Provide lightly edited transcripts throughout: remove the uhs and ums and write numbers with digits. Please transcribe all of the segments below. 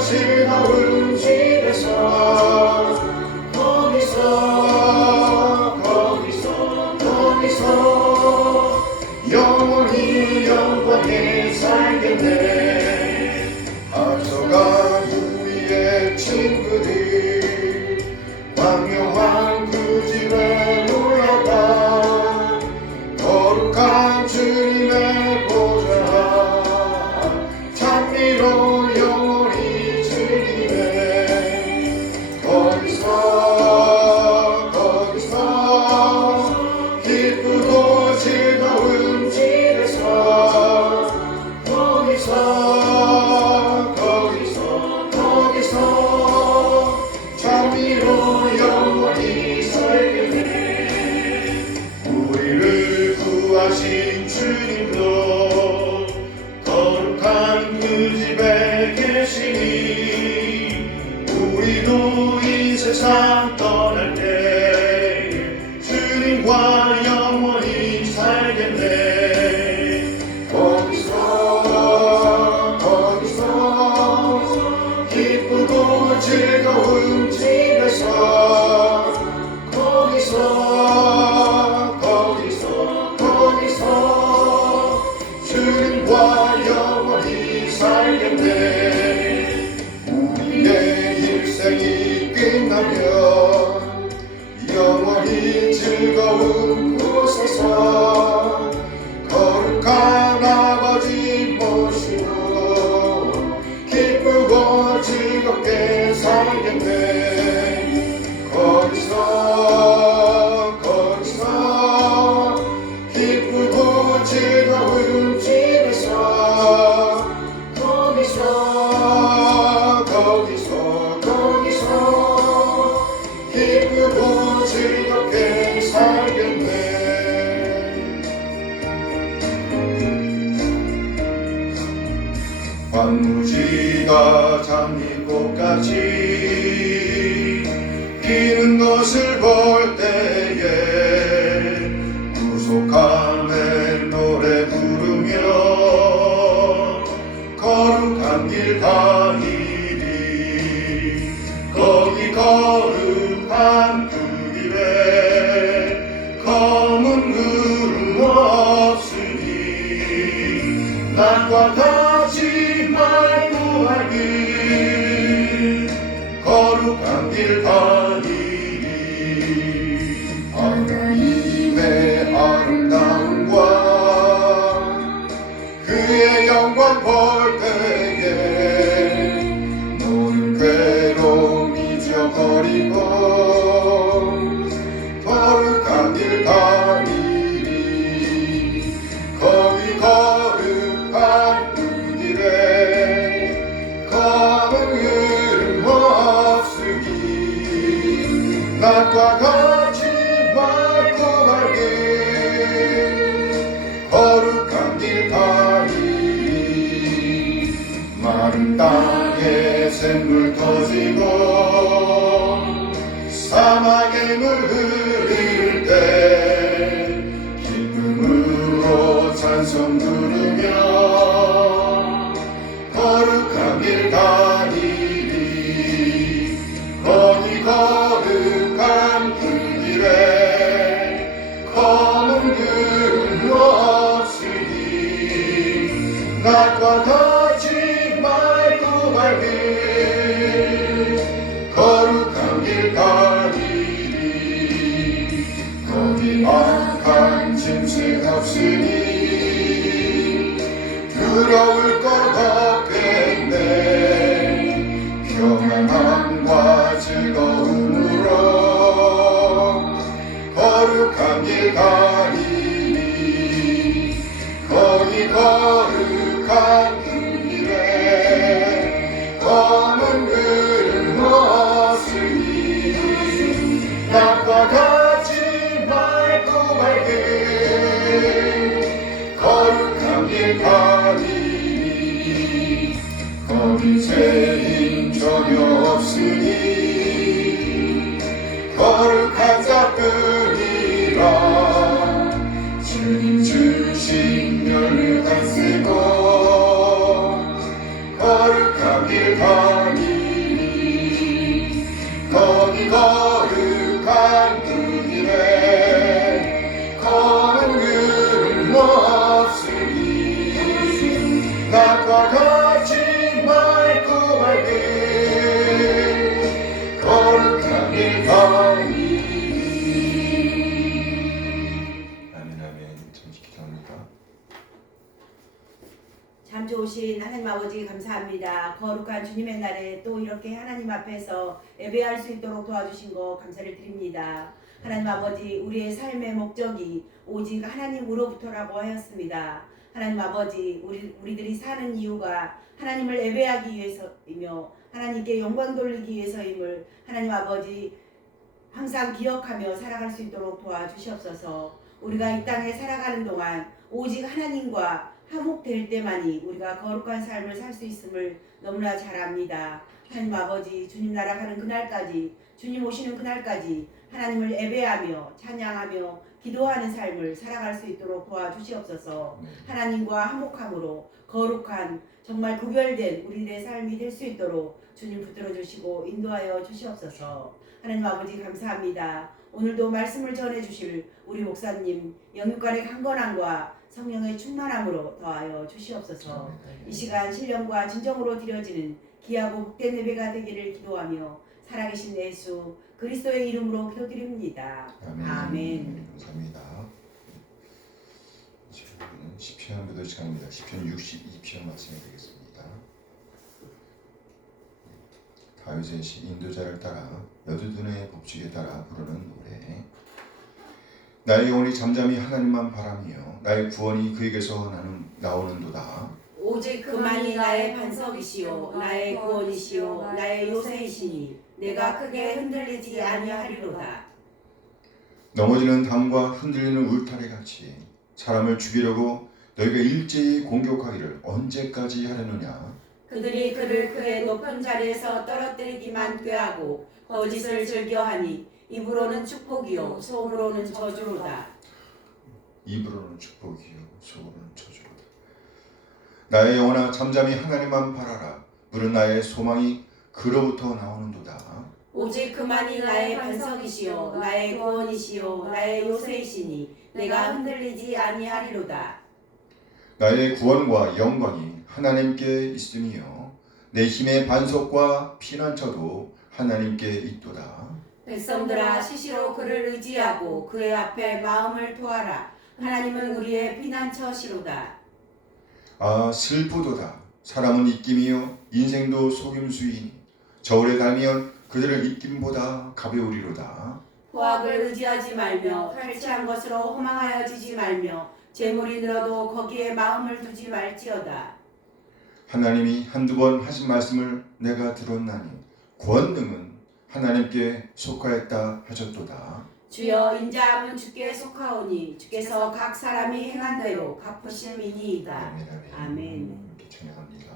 즐거운 집에서 거기서 영원히 영원히 살겠네. 앞서간 우리의 친구들 광명한 그 집에 올라가 거룩한 주님의 보좌 찬미로 영원히 즐기네. 거기서 기쁘고 즐거운 집에서 거기서 찬미로 영원히 살겠네. 우리를 구하신 주님도 거룩한 그 집에 계시니 우리도 이 세상 떠날 때 주님과 영원히 살겠네. 거기서 기쁘고 즐거운 집에서 거기서 주님과 영원히 살겠네. 우리의 일생이 끝나면 영원히 즐거운 곳에서 거룩한 아버지 모시고 기쁘고 즐겁게 살겠네. 거기서 기쁘고 즐거운 집에서 거기서 기쁘고 즐겁게 살겠네. 황무지가 장미꽃같이 피는 것을 볼 때에 구속함의 노래 부르며 거룩한 길 다니리. 거기 거룩한 그 길에 검은 구름 없으니 낮과 같이 맑고 밝은 거룩한 길 다니리. 하나님의 아름다움과 그의 영광 볼 때에 너는 괴로움 잊어버리고 거룩한 길 다니리. 거기 거룩한 그 길에 검은 구름 없으니 낮과 같이 맑고 밝은 거룩한 길 다니리. 마른 땅에 샘물 터지고 사막에 물 흐를 때 기쁨으로 찬송 부르며 거룩한 길 다니리. 거기 거룩한 그 길에 검은 구름 없으니 낮과 같이 맑고 밝은 거룩한 길 다니리. 거기 악한 짐승 없으니 두려울 것 없겠네. 평안함과 즐거움으로 거룩한 길 다니리. 거기 거룩한 그 길에 검은 구름 없으니 낮과 같이 맑고 밝은 거룩한 길 다니리. 거기 죄인 전혀 없으니 거룩한 자뿐이라. 주님 주신 멸류관 쓰고 거룩한 길 아버지 감사합니다. 거룩한 주님의 날에 또 이렇게 하나님 앞에서 예배할 수 있도록 도와주신 거 감사를 드립니다. 하나님 아버지, 우리의 삶의 목적이 오직 하나님으로부터라고 하였습니다. 하나님 아버지, 우리들이 사는 이유가 하나님을 예배하기 위해서이며 하나님께 영광 돌리기 위해서임을 하나님 아버지 항상 기억하며 살아갈 수 있도록 도와주시옵소서. 우리가 이 땅에 살아가는 동안 오직 하나님과 화목될 때만이 우리가 거룩한 삶을 살 수 있음을 너무나 잘 압니다. 하나님 아버지, 주님 나라 가는 그날까지, 주님 오시는 그날까지 하나님을 예배하며 찬양하며 기도하는 삶을 살아갈 수 있도록 도와주시옵소서. 하나님과 화목함으로 거룩한 정말 구별된 우리의 삶이 될 수 있도록 주님 붙들어 주시고 인도하여 주시옵소서. 하나님 아버지 감사합니다. 오늘도 말씀을 전해 주실 우리 목사님 영육간의 강건함과 성령의 충만함으로 더하여 주시옵소서. 이 시간 신령과 진정으로 드려지는 귀하고 복된 예배가 되기를 기도하며 살아계신 예수 그리스도의 이름으로 기도드립니다. 아멘. 감사합니다. 지금은 시편 기도 시간입니다. 시편 62편 말씀이 되겠습니다. 다윗의 인도자를 따라 여두둔의 법칙에 따라 부르는 노래. 나의 영혼이 잠잠히 하나님만 바라며 나의 구원이 그에게서 나오는도다. 오직 그만이 나의 반석이시요 나의 구원이시요 나의 요새이시니 내가 크게 흔들리지 아니하리로다. 넘어지는 담과 흔들리는 울타리 같이 사람을 죽이려고 너희가 일제히 공격하기를 언제까지 하려느냐. 그들이 그를 그의 높은 자리에서 떨어뜨리기만 꾀하고 거짓을 즐겨하니 입으로는 축복이요 속으로는 저주로다. 입으로는 축복이요 속으로는 저주로다. 나의 영혼아 잠잠히 하나님만 바라라. 물은 나의 소망이 그로부터 나오는도다. 오직 그만이 나의 반석이시요 나의 구원이시요 나의 요새이시니 내가 흔들리지 아니하리로다. 나의 구원과 영광이 하나님께 있으니요 내 힘의 반석과 피난처도 하나님께 있도다. 백성들아 시시로 그를 의지하고 그의 앞에 마음을 토하라. 하나님은 우리의 피난처시로다. 아 슬프도다. 사람은 입김이요 인생도 속임수이니 저울에 달면 그들을 입김보다 가벼우리로다. 포악을 의지하지 말며 탈취한 것으로 허망하여지지 말며 재물이 늘어도 거기에 마음을 두지 말지어다. 하나님이 한두 번 하신 말씀을 내가 들었나니 권능은 하나님께 속하였다 하셨도다. 주여 인자함은 주께 속하오니 주께서 각 사람이 행한 대로 갚으심이니이다. 아멘. 이렇게 찬양합니다.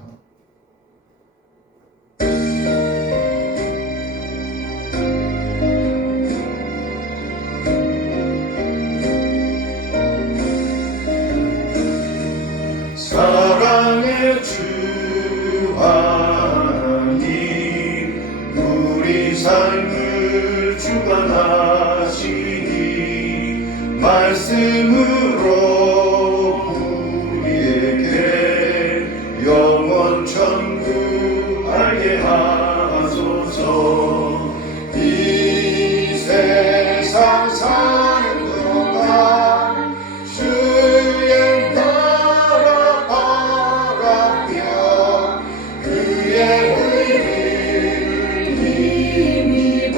사랑의 주 하나님 우리 삶을 주관하시니 말씀으로 우리에게 영원 천국 알게 하소서. 이 세상 사는 동안 주의 나라 바라며 그의 의를 힘입어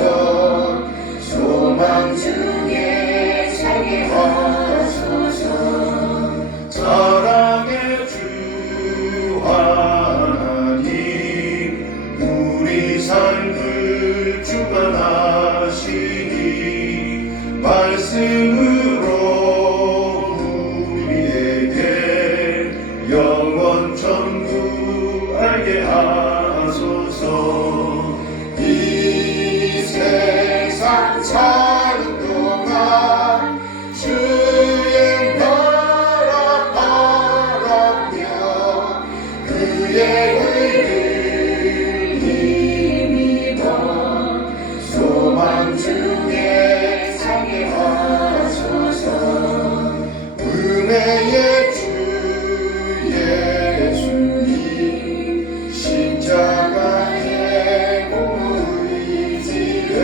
소망 중에 살게 하소서. 사랑의 주 하나님 우리 삶을 주관하시니 말씀으로 우리에게 영원 천국 알게 하소서. 이 세상 사는 동안 주의 나라 바라며 그의 의를 힘입어 소망 중에 살게 하소서. 은혜의 주 예수님 십자가의 공의지에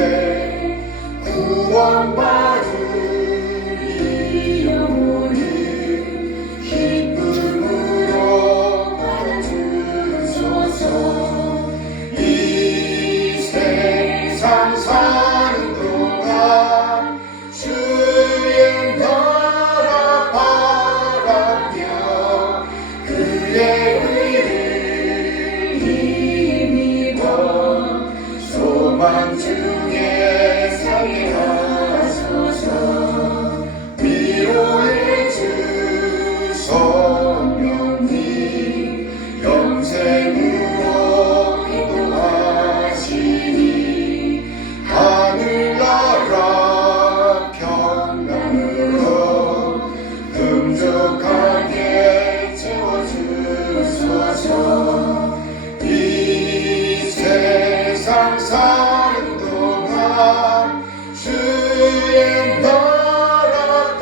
세상 사는 동안 주의 나라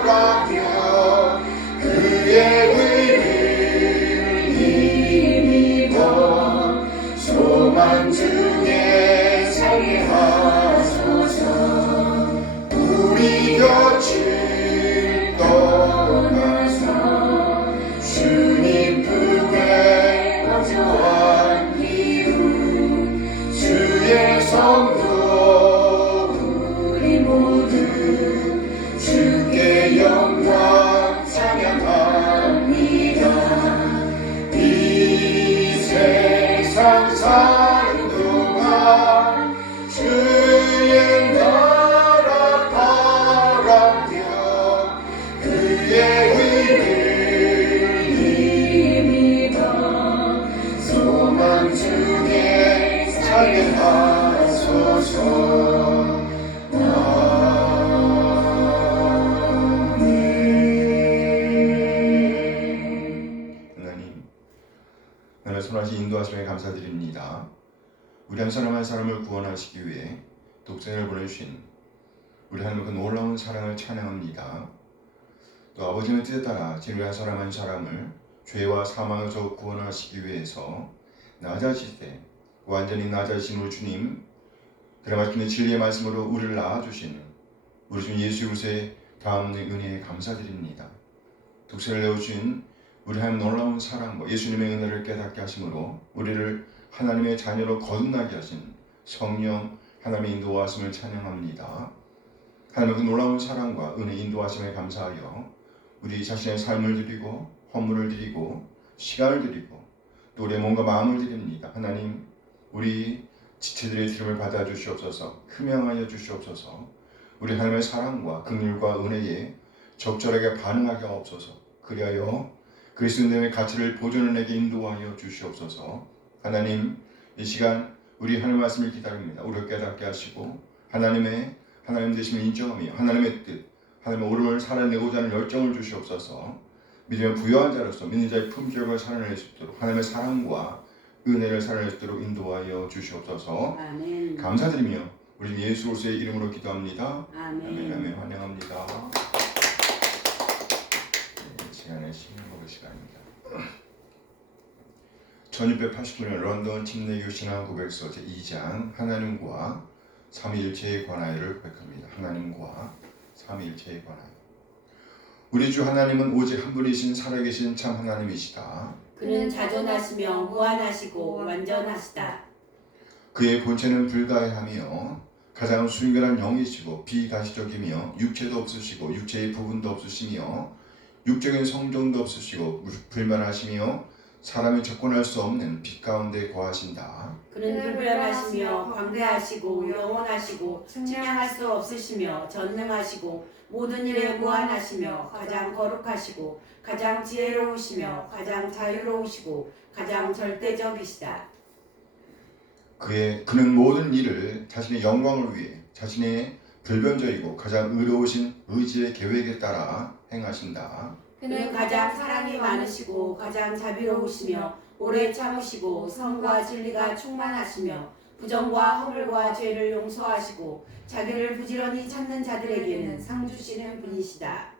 바라며 그의 의를 힘입어 소망 중에 살게 하소서. 우리 곁을 떠나서 주님 품에 거주한 이후 주의 성도 우리 모두 주께 영광 찬양합니다. 이 세상 사는 동안 주의 나라 바라며 그의 의를 힘입어 소망 중에 살게 하소서. 하나님, 나를 선하신 인도하심에 감사드립니다. 우리 한 사람 한 사람을 구원하시기 위해 독생을 보내주신 우리 하나님 그 놀라운 사랑을 찬양합니다. 또 아버지의 뜻에 따라 우리 한 사람 한 사람을 죄와 사망에서 구원하시기 위해서 낮아질 때 완전히 낮아지신 우리 주님, 그래 말씀의 진리의 말씀으로 우리를 낳아주신 우리 주님 예수 그리스도의 다음의 은혜에 감사드립니다. 독생을 내어주신 우리 하나님 놀라운 사랑과 예수님의 은혜를 깨닫게 하심으로 우리를 하나님의 자녀로 거듭나게 하신 성령 하나님의 인도하심을 찬양합니다. 하나님의 그 놀라운 사랑과 은혜 인도하심에 감사하여 우리 자신의 삶을 드리고 헌물을 드리고 시간을 드리고 또 우리의 몸과 마음을 드립니다. 하나님, 우리 지체들의 드림을 받아 주시옵소서. 흠양하여 주시옵소서. 우리 하나님의 사랑과 긍휼과 은혜에 적절하게 반응하게 하옵소서. 그리하여 그리스도의 가치를 보존해내게 인도하여 주시옵소서. 하나님, 이 시간 우리 하나님의 말씀을 기다립니다. 우리를 깨닫게 하시고 하나님 되심을 인정하며 하나님의 뜻, 하나님의 오름을 살아내고자 하는 열정을 주시옵소서. 믿음의 부여한 자로서 믿는 자의 품격을 살아낼 수 있도록 하나님의 사랑과 은혜를 살아낼 수 있도록 인도하여 주시옵소서. 아멘. 감사드리며 우리 예수 그리스도의 이름으로 기도합니다. 아멘. 아멘. 환영합니다. 시간에 신문 먹을 시간입니다. 1689년 런던 침례교 신앙 고백서 제2장 하나님과 삼위일체의 관하여를 고백합니다. 하나님과 삼위일체의 관하여. 우리 주 하나님은 오직 한 분이신 살아계신 참 하나님이시다. 그는 자존하시며 무한하시고 완전하시다. 그의 본체는 불가해하며 가장 순결한 영이시고 비가시적이며 육체도 없으시고 육체의 부분도 없으시며 육적인 성정도 없으시고 불만하시며 사람이 접근할 수 없는 빛 가운데 거하신다. 그는 불변하시며 광대하시고 영원하시고 측량할 수 없으시며 전능하시고 모든 일에 무한하시며 가장 거룩하시고 가장 지혜로우시며 가장 자유로우시고 가장 절대적이시다. 그는 모든 일을 자신의 영광을 위해 자신의 불변적이고 가장 의로우신 의지의 계획에 따라 행하신다. 그는 가장 사랑이 많으시고 가장 자비로우시며 오래 참으시고 선과 진리가 충만하시며 부정과 허물과 죄를 용서하시고 자기를 부지런히 찾는 자들에게는 상 주시는 분이시다.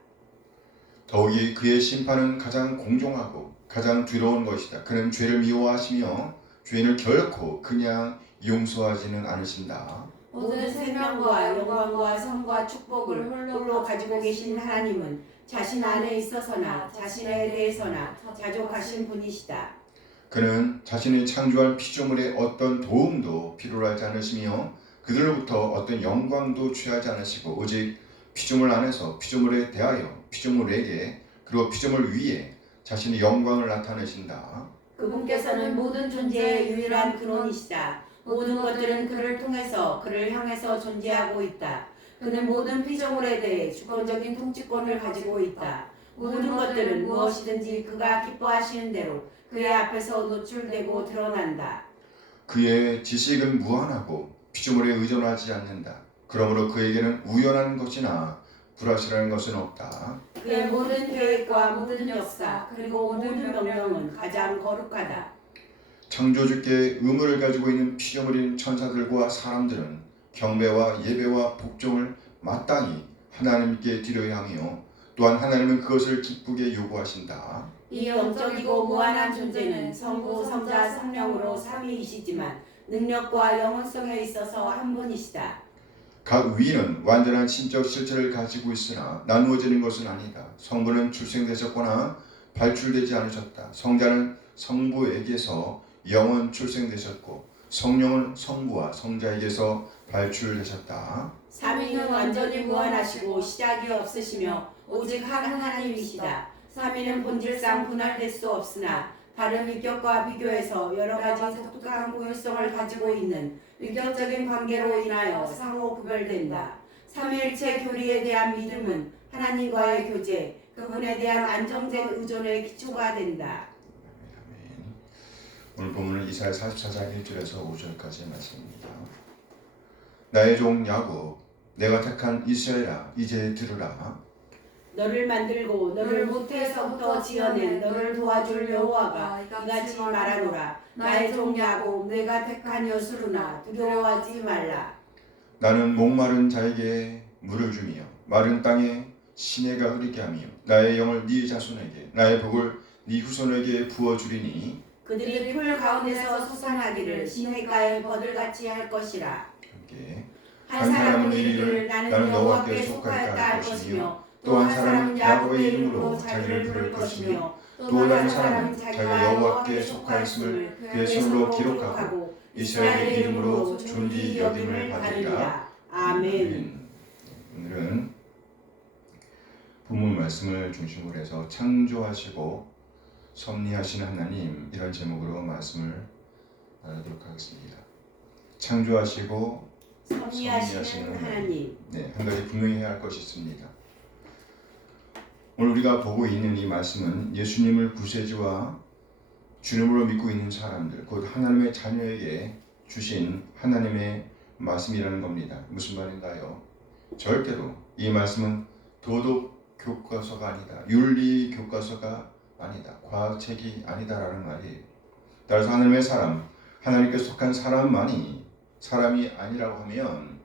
더욱이 그의 심판은 가장 공정하고 가장 두려운 것이다. 그는 죄를 미워하시며 죄인을 결코 그냥 용서하지는 않으신다. 모든 생명과 영광과 성과 축복을 홀로 가지고 계신 하나님은 자신 안에 있어서나 자신에 대해서나 자족하신 분이시다. 그는 자신이 창조할 피조물의 어떤 도움도 필요로 하지 않으시며 그들로부터 어떤 영광도 취하지 않으시고 오직 피조물 안에서 피조물에 대하여 피조물에게 그리고 피조물 위에 자신의 영광을 나타내신다. 그분께서는 모든 존재의 유일한 근원이시다. 모든 것들은 그를 통해서 그를 향해서 존재하고 있다. 그는 모든 피조물에 대해 주권적인 통치권을 가지고 있다. 모든 것들은 무엇이든지 그가 기뻐하시는 대로 그의 앞에서 노출되고 드러난다. 그의 지식은 무한하고 피조물에 의존하지 않는다. 그러므로 그에게는 우연한 것이나 불확실한 것은 없다. 그의 모든 계획과 모든 역사 그리고 모든 명령은 가장 거룩하다. 창조주께 의무를 가지고 있는 피조물인 천사들과 사람들은 경배와 예배와 복종을 마땅히 하나님께 드려야 하며 또한 하나님은 그것을 기쁘게 요구하신다. 이 영적이고 무한한 존재는 성부, 성자, 성령으로 삼위이시지만 능력과 영원성에 있어서 한 분이시다. 각 위는 완전한 신적 실체를 가지고 있으나 나누어지는 것은 아니다. 성부는 출생되셨거나 발출되지 않으셨다. 성자는 성부에게서 영원 출생되셨고 성령은 성부와 성자에게서 발출되셨다. 삼위는 완전히 무한하시고 시작이 없으시며 오직 한 하나님이시다. 삼위는 본질상 분할될 수 없으나 다른 위격과 비교해서 여러 가지 독특한 고유성을 가지고 있는 위격적인 관계로 인하여 상호 구별된다. 삼위일체 교리에 대한 믿음은 하나님과의 교제, 그분에 대한 안정된 의존의 기초가 된다. 오늘 본문은 이사야 44장 1절에서 5절까지의 말씀입니다. 나의 종 야곱, 내가 택한 이스라엘아, 이제 들으라. 너를 만들고 너를 모태에서부터 지어낸 너를 도와줄 여호와가 이같이 말하노라. 나의 종 야곱, 내가 택한 여수르나 두려워하지 말라. 나는 목마른 자에게 물을 주며 마른 땅에 시내가 흐르게 하며 나의 영을 네 자손에게 나의 복을 네 후손에게 부어주리니 그들이 풀 가운데서 솟아나기를 시냇가에 버들같이 할 것이라. 함께 한 사람은 이르기를 나는 여호와께 속하였다 할 것이며 또 한 사람은 야곱의 이름으로 자기를 부를 것이며 또 다른 사람은 자기가 여호와께 속하였음을 그의 손으로 기록하고 이스라엘의 이름으로 존귀 여김을 받으리라. 아멘. 오늘은 본문 말씀을 중심으로 해서 창조하시고 섭리하시는 하나님, 이런 제목으로 말씀을 나누도록 하겠습니다. 창조하시고 섭리하시는 하나님. 네, 한 가지 분명히 해야 할 것이 있습니다. 오늘 우리가 보고 있는 이 말씀은 예수님을 구세주와 주님으로 믿고 있는 사람들, 곧 하나님의 자녀에게 주신 하나님의 말씀이라는 겁니다. 무슨 말인가요? 절대로 이 말씀은 도덕 교과서가 아니다. 윤리 교과서가 아니다. 과학책이 아니다라는 말이에요. 따라서 하나님의 사람, 하나님께 속한 사람만이 사람이 아니라고 하면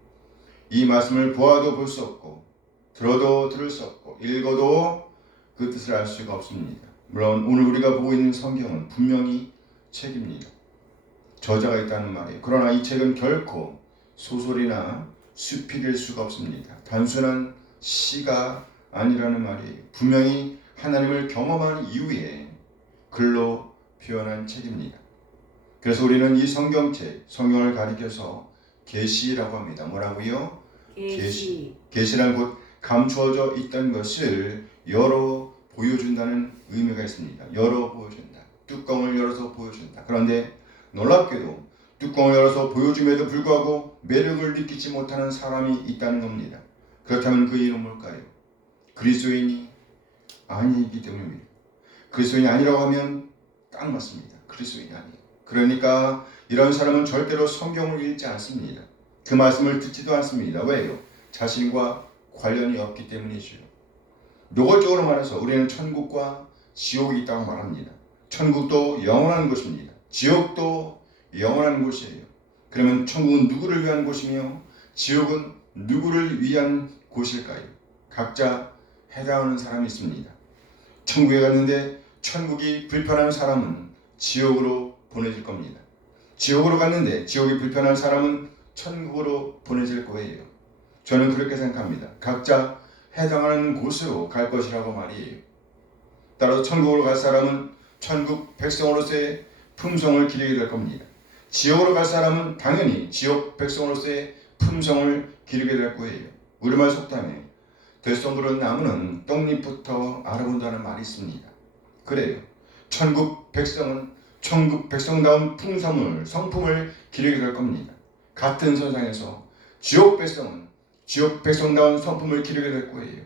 이 말씀을 보아도 볼 수 없고 들어도 들을 수 없고 읽어도 그 뜻을 알 수가 없습니다. 물론 오늘 우리가 보고 있는 성경은 분명히 책입니다. 저자가 있다는 말이에요. 그러나 이 책은 결코 소설이나 수필일 수가 없습니다. 단순한 시가 아니라는 말이에요. 분명히 하나님을 경험한 이후에 글로 표현한 책입니다. 그래서 우리는 이 성경책, 성경을 가리켜서 계시라고 합니다. 뭐라고요? 계시. 계시란 곧 감추어져 있던 것을 열어 보여준다는 의미가 있습니다. 열어 보여준다. 뚜껑을 열어서 보여준다. 그런데 놀랍게도 뚜껑을 열어서 보여줌에도 불구하고 매력을 느끼지 못하는 사람이 있다는 겁니다. 그렇다면 그 이름은 뭘까요? 그리스도인이 아니기 때문입니다. 그리스도인이 아니라고 하면 딱 맞습니다. 그리스도인이 아니에요. 그러니까 이런 사람은 절대로 성경을 읽지 않습니다. 그 말씀을 듣지도 않습니다. 왜요? 자신과 관련이 없기 때문이죠. 노골적으로 말해서 우리는 천국과 지옥이 있다고 말합니다. 천국도 영원한 곳입니다. 지옥도 영원한 곳이에요. 그러면 천국은 누구를 위한 곳이며 지옥은 누구를 위한 곳일까요? 각자 해당하는 사람이 있습니다. 천국에 갔는데 천국이 불편한 사람은 지옥으로 보내질 겁니다. 지옥으로 갔는데 지옥이 불편한 사람은 천국으로 보내질 거예요. 저는 그렇게 생각합니다. 각자 해당하는 곳으로 갈 것이라고 말이에요. 따라서 천국으로 갈 사람은 천국 백성으로서의 품성을 기르게 될 겁니다. 지옥으로 갈 사람은 당연히 지옥 백성으로서의 품성을 기르게 될 거예요. 우리말 속담에 되성 부른 나무는 떡잎부터 알아본다는 말이 있습니다. 그래요. 천국 백성은 천국 백성다운 풍성을, 성품을 기르게 될 겁니다. 같은 선상에서 지옥 백성은 지옥 백성다운 성품을 기르게 될 거예요.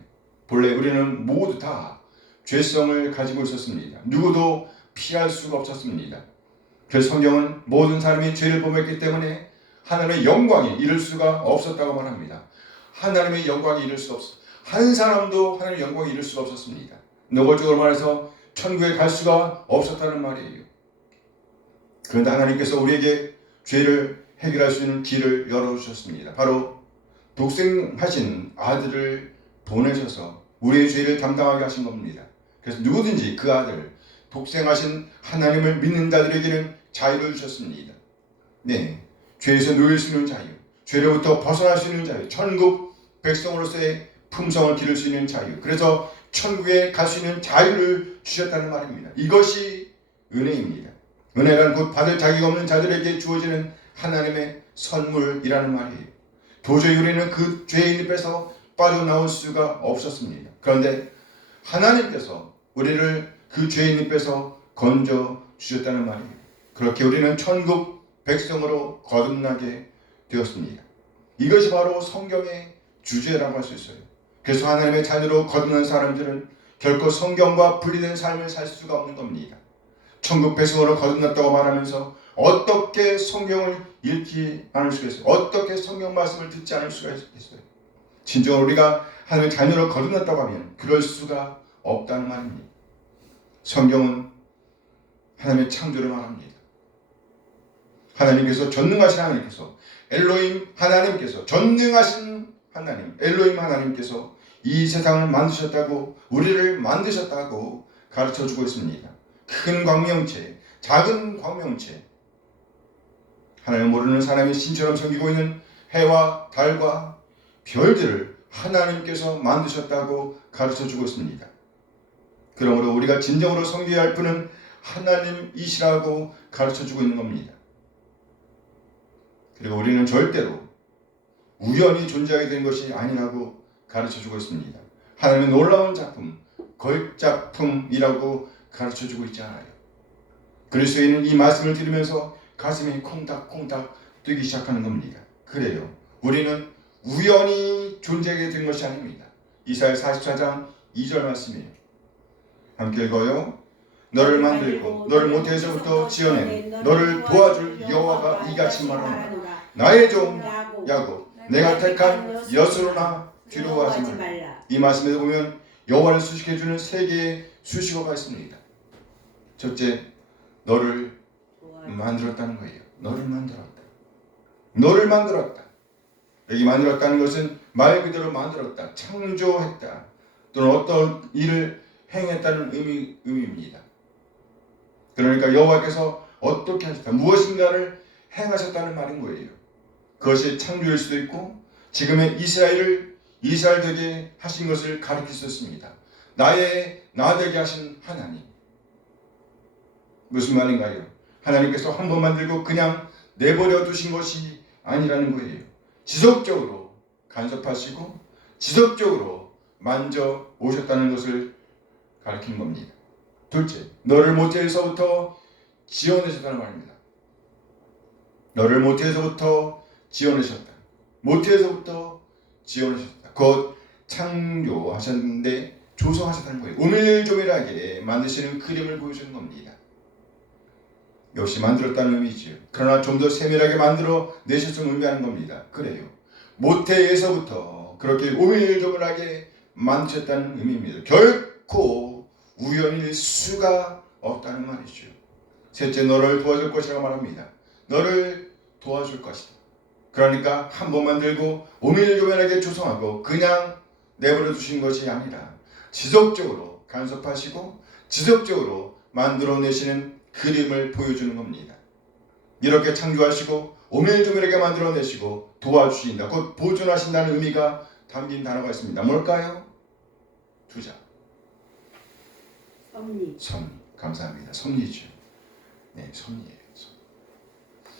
본래 우리는 모두 다 죄성을 가지고 있었습니다. 누구도 피할 수가 없었습니다. 그래서 성경은 모든 사람이 죄를 범했기 때문에 하나님의 영광에 이를 수가 없었다고 말합니다. 하나님의 영광에 이를 수 없어. 한 사람도 하나님의 영광에 이를 수가 없었습니다. 노골적으로 말해서 천국에 갈 수가 없었다는 말이에요. 그런데 하나님께서 우리에게 죄를 해결할 수 있는 길을 열어주셨습니다. 바로 독생하신 아들을 보내셔서 우리의 죄를 담당하게 하신 겁니다. 그래서 누구든지 그 아들, 독생하신 하나님을 믿는 자들에게는 자유를 주셨습니다. 네, 죄에서 누릴 수 있는 자유, 죄로부터 벗어날 수 있는 자유, 천국 백성으로서의 품성을 기를 수 있는 자유, 그래서 천국에 갈 수 있는 자유를 주셨다는 말입니다. 이것이 은혜입니다. 은혜란 곧 받을 자격이 없는 자들에게 주어지는 하나님의 선물이라는 말이에요. 도저히 우리는 그 죄의 늪에서 빠져나올 수가 없었습니다. 그런데 하나님께서 우리를 그 죄의 늪에서 건져 주셨다는 말이에요. 그렇게 우리는 천국 백성으로 거듭나게 되었습니다. 이것이 바로 성경의 주제라고 할 수 있어요. 그래서 하나님의 자녀로 거듭난 사람들은 결코 성경과 분리된 삶을 살 수가 없는 겁니다. 천국 백성으로 거듭났다고 말하면서 어떻게 성경을 읽지 않을 수가 있어요? 어떻게 성경 말씀을 듣지 않을 수가 있겠어요? 진정으로 우리가 하나님의 자녀로 거듭났다고 하면 그럴 수가 없다는 말입니다. 성경은 하나님의 창조를 말합니다. 하나님께서 전능하신 하나님께서 엘로힘 하나님께서 전능하신 하나님 엘로힘 하나님께서 이 세상을 만드셨다고 우리를 만드셨다고 가르쳐주고 있습니다. 큰 광명체, 작은 광명체, 하나님을 모르는 사람이 신처럼 섬기고 있는 해와 달과 별들을 하나님께서 만드셨다고 가르쳐주고 있습니다. 그러므로 우리가 진정으로 섬겨야 할 분은 하나님이시라고 가르쳐주고 있는 겁니다. 그리고 우리는 절대로 우연히 존재하게 된 것이 아니라고 가르쳐주고 있습니다. 하나님의 놀라운 작품, 걸작품이라고 가르쳐주고 있지 않아요. 그리스도인은 이 말씀을 들으면서 가슴이 콩닥콩닥 뛰기 시작하는 겁니다. 그래요. 우리는 우연히 존재하게 된 것이 아닙니다. 이사야 44장 2절 말씀이에요. 함께 읽어요. 너를 만들고 너를 모태에서부터 지어낸 너를 도와줄 여호와가 이같이 말하노라. 나의 종 야곱 내가 택한 여수로나 두려워하지 말라. 이 말씀에서 보면 여호와를 수식해주는 세 개의 수식어가 있습니다. 첫째, 너를 만들었다는 거예요. 너를 만들었다. 너를 만들었다. 여기 만들었다는 것은 말 그대로 만들었다. 창조했다. 또는 어떤 일을 행했다는 의미입니다. 그러니까 여호와께서 어떻게 하셨다. 무엇인가를 행하셨다는 말인 거예요. 그것이 창조일 수도 있고 지금의 이스라엘 되게 하신 것을 가리킬 수 있습니다. 나 되게 하신 하나님. 무슨 말인가요? 하나님께서 한 번 만들고 그냥 내버려 두신 것이 아니라는 거예요. 지속적으로 간섭하시고 지속적으로 만져 오셨다는 것을 가리키는 겁니다. 둘째, 너를 모태에서부터 지어내셨다는 말입니다. 너를 모태에서부터 지어내셨다. 모태에서부터 지어내셨다. 곧 창조하셨는데 조성하셨다는 거예요. 오밀조밀하게 만드시는 그림을 보여주는 겁니다. 역시 만들었다는 의미지요. 그러나 좀 더 세밀하게 만들어 내셨음을 의미하는 겁니다. 그래요. 모태에서부터 그렇게 오밀조밀하게 만드셨다는 의미입니다. 결코 우연일 수가 없다는 말이죠. 셋째, 너를 도와줄 것이라고 말합니다. 너를 도와줄 것이다. 그러니까 한 번 만들고 오밀조밀하게 조성하고 그냥 내버려 두신 것이 아니라 지속적으로 간섭하시고 지속적으로 만들어내시는 그림을 보여주는 겁니다. 이렇게 창조하시고 오밀조밀하게 만들어내시고 도와주신다. 곧 보존하신다는 의미가 담긴 단어가 있습니다. 뭘까요? 두 자. 섭리. 감사합니다. 섭리죠. 네, 섭리예요.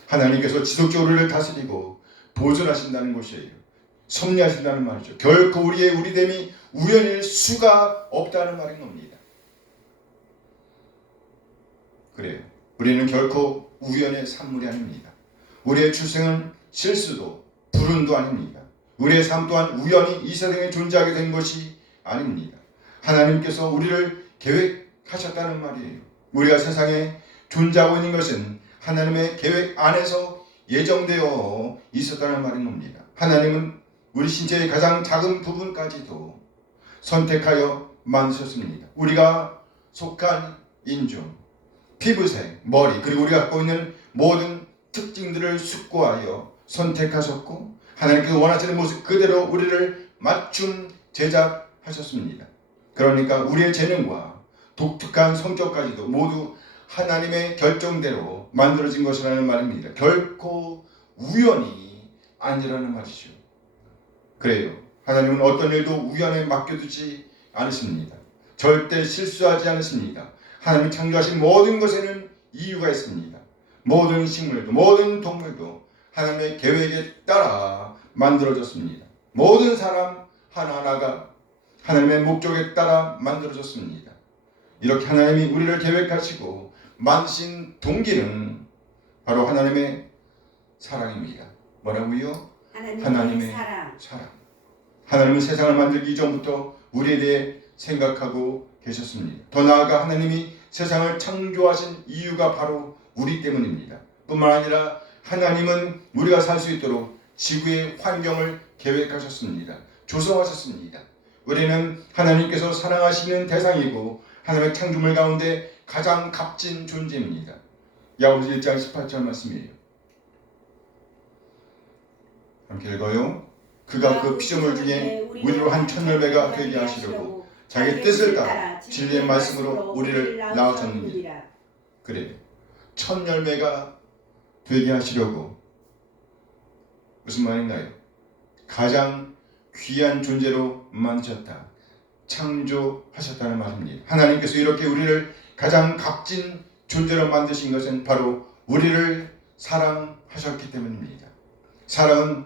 하나님께서 지속적으로 우리를 다스리고 보존하신다는 것이에요. 섭리하신다는 말이죠. 결코 우리의 우리됨이 우연일 수가 없다는 말인 겁니다. 그래요. 우리는 결코 우연의 산물이 아닙니다. 우리의 출생은 실수도 불운도 아닙니다. 우리의 삶 또한 우연히 이 세상에 존재하게 된 것이 아닙니다. 하나님께서 우리를 계획하셨다는 말이에요. 우리가 세상에 존재하고 있는 것은 하나님의 계획 안에서 예정되어 있었다는 말인 겁니다. 하나님은 우리 신체의 가장 작은 부분까지도 선택하여 만드셨습니다. 우리가 속한 인종, 피부색, 머리, 그리고 우리가 갖고 있는 모든 특징들을 숙고하여 선택하셨고 하나님께서 원하시는 모습 그대로 우리를 맞춤 제작하셨습니다. 그러니까 우리의 재능과 독특한 성격까지도 모두 하나님의 결정대로 만들어진 것이라는 말입니다. 결코 우연이 아니라는 말이죠. 그래요. 하나님은 어떤 일도 우연에 맡겨두지 않으십니다. 절대 실수하지 않으십니다. 하나님이 창조하신 모든 것에는 이유가 있습니다. 모든 식물도 모든 동물도 하나님의 계획에 따라 만들어졌습니다. 모든 사람 하나하나가 하나님의 목적에 따라 만들어졌습니다. 이렇게 하나님이 우리를 계획하시고 만드신 동기는 바로 하나님의 사랑입니다. 뭐라고요? 하나님의 사랑. 하나님은 세상을 만들기 이전부터 우리에 대해 생각하고 계셨습니다. 더 나아가 하나님이 세상을 창조하신 이유가 바로 우리 때문입니다. 뿐만 아니라 하나님은 우리가 살 수 있도록 지구의 환경을 계획하셨습니다. 조성하셨습니다. 우리는 하나님께서 사랑하시는 대상이고 하나님의 창조물 가운데 가장 값진 존재입니다. 야고보서 1장 18절 말씀이에요. 함께 읽어요. 그가 그 피조물 중에 우리로 한 천열매가 되게 하시려고 자기 뜻을 따라 진리의 말씀으로 우리를 낳으셨느니라. 그래, 천열매가 되게 하시려고 무슨 말인가요? 가장 귀한 존재로 만드셨다. 창조하셨다는 말입니다. 하나님께서 이렇게 우리를 가장 값진 존재로 만드신 것은 바로 우리를 사랑하셨기 때문입니다. 사랑은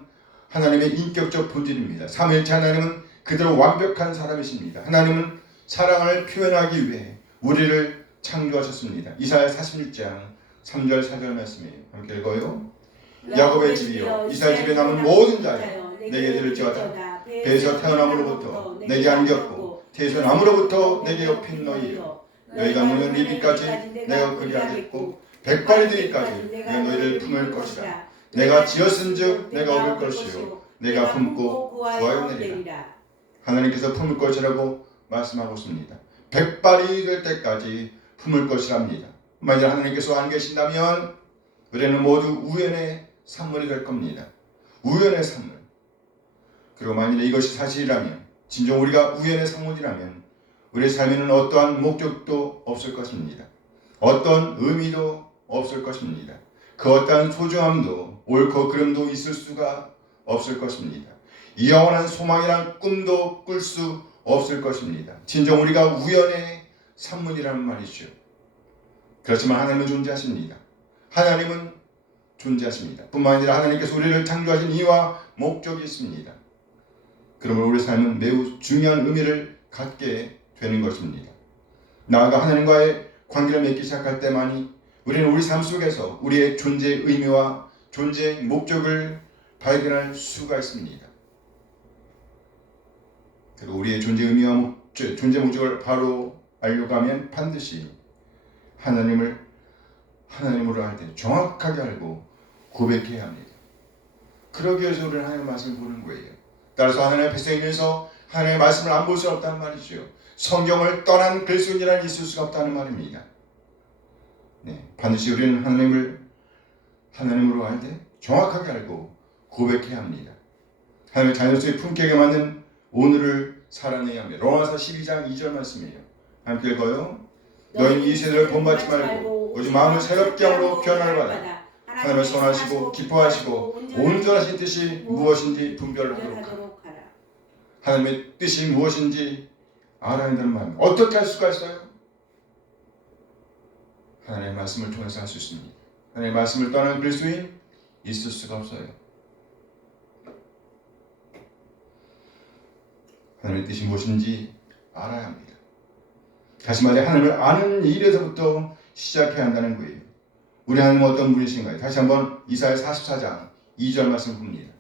하나님의 인격적 본질입니다. 삼위일체 하나님은 그대로 완벽한 사람이십니다. 하나님은 사랑을 표현하기 위해 우리를 창조하셨습니다. 이사야 41장 3절 4절 말씀이에요. 함께 읽어요. 야곱의 집이여 이스라엘 집에 남은 모든 자여 내게 들을지어다. 배에서 태어남으로부터 내게 안겼고 태에서 나무로부터 내게 엎인 너희여 너희가 노는 리비까지 내가 그리하겠고 백발이 되기까지 내가 너희를 품을 것이라. 내가 지었은즉 내가 얻을 것이요 내가 품고 구하였느니라. 하나님께서 품을 것이라고 말씀하고 있습니다. 백발이 될 때까지 품을 것이랍니다. 만약 하나님께서 안 계신다면 우리는 모두 우연의 산물이 될 겁니다. 우연의 산물. 그리고 만일 이것이 사실이라면, 진정 우리가 우연의 산물이라면 우리의 삶에는 어떠한 목적도 없을 것입니다. 어떤 의미도 없을 것입니다. 그 어떠한 소중함도 옳고 그름도 있을 수가 없을 것입니다. 이 영원한 소망이란 꿈도 꿀 수 없을 것입니다. 진정 우리가 우연의 산물이라는 말이죠. 그렇지만 하나님은 존재하십니다. 하나님은 존재하십니다. 뿐만 아니라 하나님께서 우리를 창조하신 이유와 목적이 있습니다. 그러면 우리 삶은 매우 중요한 의미를 갖게 되는 것입니다. 나아가 하나님과의 관계를 맺기 시작할 때만이 우리는 우리 삶 속에서 우리의 존재의 의미와 존재의 목적을 발견할 수가 있습니다. 그리고 우리의 존재의 의미와 존재 목적을 바로 알려고 하면 반드시 하나님으로 할 때 정확하게 알고 고백해야 합니다. 그러기 위해서 우리는 하나님의 말씀을 보는 거예요. 따라서 하나님의 백성이면서 하나님의 말씀을 안 볼 수 없다는 말이죠. 성경을 떠난 그리스도인이란 있을 수가 없다는 말입니다. 네, 반드시 우리는 하나님으로 할 때 정확하게 알고 고백해야 합니다. 하나님의 자녀로서의 품격에 맞는 오늘을 살아내야 합니다. 로마서 12장 2절 말씀이에요. 함께 읽어요. 너희는 이 세대를 본받지 말고 오직 마음을 새롭게 함으로 변화를 받아 하나님을 선하시고 기뻐하시고 온전하신 뜻이 무엇인지 분별하도록 하라. 하나님의 뜻이 무엇인지 알아야 한다는 말입니다. 어떻게 할 수가 있어요? 하나님의 말씀을 통해서 할 수 있습니다. 하나님의 말씀을 떠난 그리스도인 있을 수가 없어요. 하나님의 뜻이 무엇인지 알아야 합니다. 다시 말해 하나님을 아는 일에서부터 시작해야 한다는 거예요. 우리 하나님은 어떤 분이신가요? 다시 한번 이사야 44장 2절 말씀 봅니다.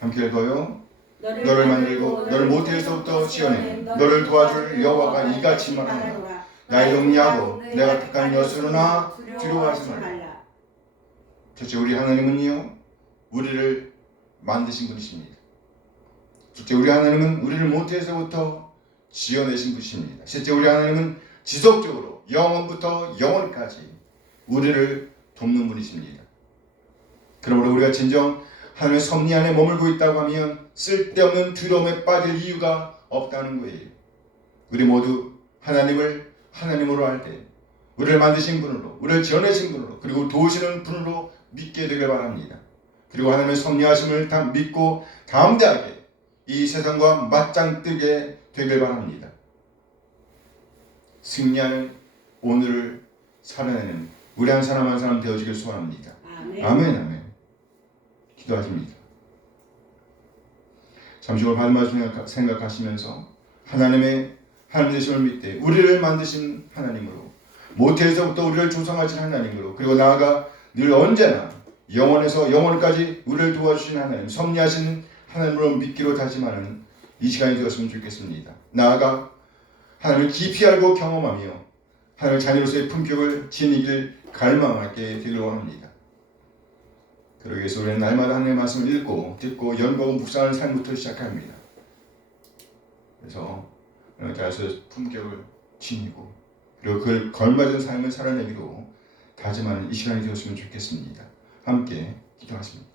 함께 읽어요. 너를 만들고 너를 모태에서부터 지어낸 너를 도와줄 여호와가 이같이 말하노라. 나의 동리하고 내가 택한 여수로나 두려워하지 말라. 첫째, 우리 하나님은요 우리를 만드신 분이십니다. 둘째, 우리 하나님은 우리를 모태에서부터 지어내신 분이십니다. 셋째, 우리 하나님은 지속적으로 영원부터 영원까지 우리를 돕는 분이십니다. 그러므로 우리가 진정 하나님의 섭리 안에 머물고 있다고 하면 쓸데없는 두려움에 빠질 이유가 없다는 거예요. 우리 모두 하나님을 하나님으로 할 때 우리를 만드신 분으로, 우리를 지어내신 분으로, 그리고 도우시는 분으로 믿게 되길 바랍니다. 그리고 하나님의 섭리하심을 다 믿고 담대하게 이 세상과 맞짱 뜨게 되길 바랍니다. 승리하는 오늘을 살아내는 우리 한 사람 한 사람 되어지길 소원합니다. 아멘. 아멘, 아멘. 기도하십니다. 잠시 후 마지막 생각하시면서 하나님 되심을 믿되 우리를 만드신 하나님으로, 모태에서부터 우리를 조성하신 하나님으로, 그리고 나아가 늘 언제나 영원에서 영원까지 우리를 도와주신 하나님, 섭리하신 하나님으로 믿기로 다짐하는 이 시간이 되었으면 좋겠습니다. 나아가 하나님을 깊이 알고 경험하며 하나님의 자녀로서의 품격을 지니길 갈망하게 되길 원합니다. 그러기 위해서 우리는 날마다 하나님의 말씀을 읽고 듣고 연구하고 묵상하는 삶부터 시작합니다. 그래서 자녀로서의 품격을 지니고 그리고 그걸 걸맞은 삶을 살아내기로 다짐하는 이 시간이 되었으면 좋겠습니다. 함께 기도하십니다.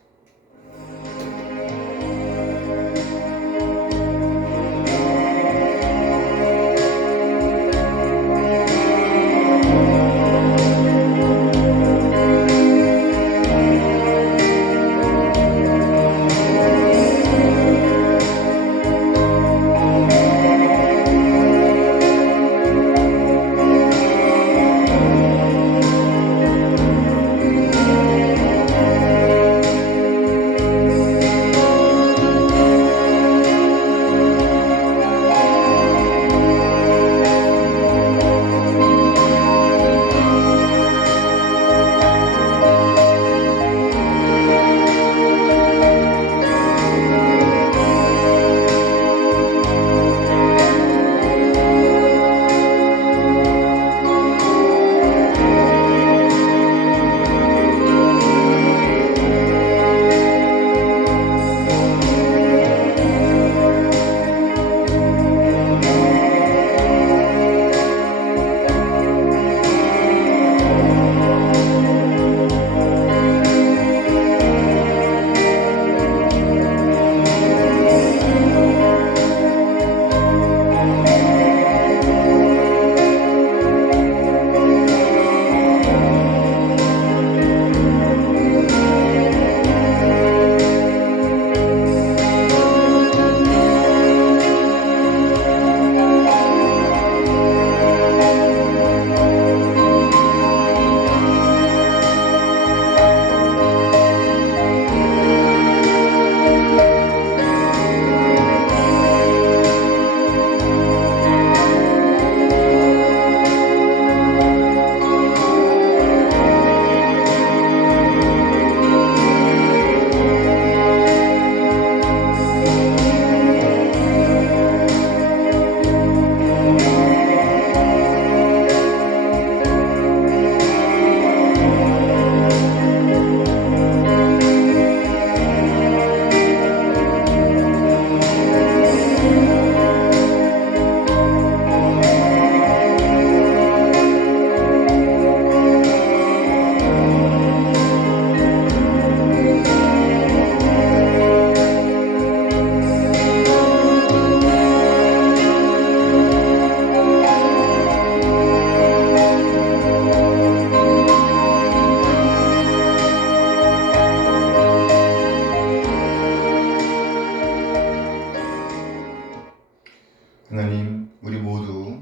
하나님, 우리 모두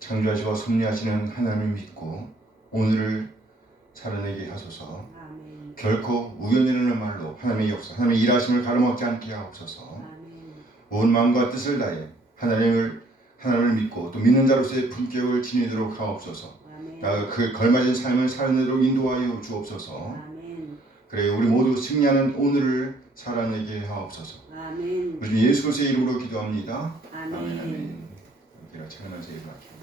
창조하시고 섭리하시는 하나님을 믿고 오늘을 살아내게 하소서. 아멘. 결코 우연이라는 말로 하나님의 역사, 하나님의 일하심을 가로막지 않게 하옵소서. 아멘. 온 마음과 뜻을 다해 하나님을 믿고 또 믿는 자로서의 품격을 지니도록 하옵소서. 아멘. 그 걸맞은 삶을 살아내도록 인도하여 주옵소서. 아멘. 그래 우리 모두 승리하는 오늘을 살아내게 하옵소서. 아멘. 우리 예수 그리스도의 이름으로 기도합니다. 아멘. 아멘. 아멘. 우리가 찬양하면서 일어날게요.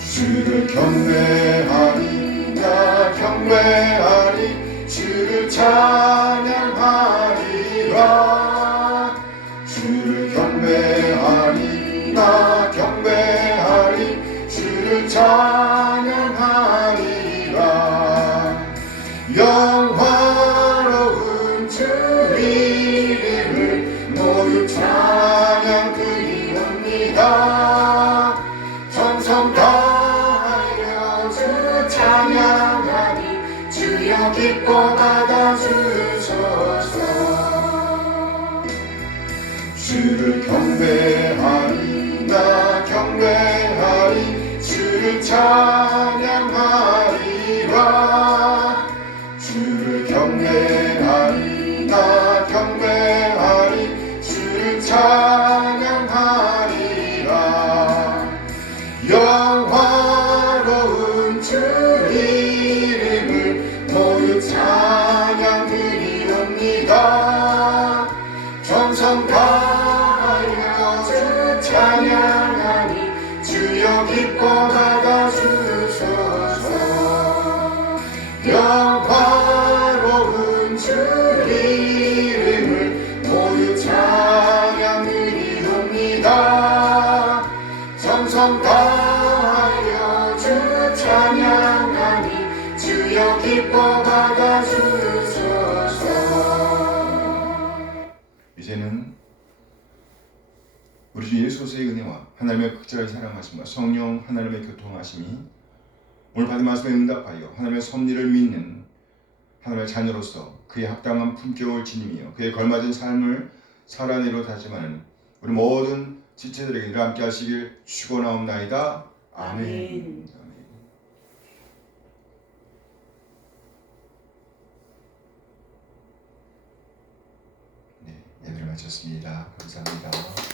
주를 경배하리, 나 경배하리, 주를 찬양하리. 주를 경배하리 나 경배하리 주를 찬양하리라 주를 경배하리 나 경배하리 주를 찬양하리라 영화로운 주 이름을 모두 찬양드리옵니다 정성 다하여 주 찬양하니 주여 기뻐 받아주소서 영화로운 주 이름을 모두 찬양드리옵니다 정성 다하여 주 찬양하니 주여 기뻐 받아주소서. 이제는 우리 주 예수의 은혜와 하나님의 극진한 사랑하심과 성령 하나님의 교통하심이 오늘 받은 말씀에 응답하여 하나님의 섭리를 믿는 하나님의 자녀로서 그의 합당한 품격을 지니며 그에 걸맞은 삶을 살아내려 하지만은 우리 모든 지체들에게 늘 함께 하시길 축원하옵나이다. 아멘. 아멘. 네, 예배를 마쳤습니다. 감사합니다.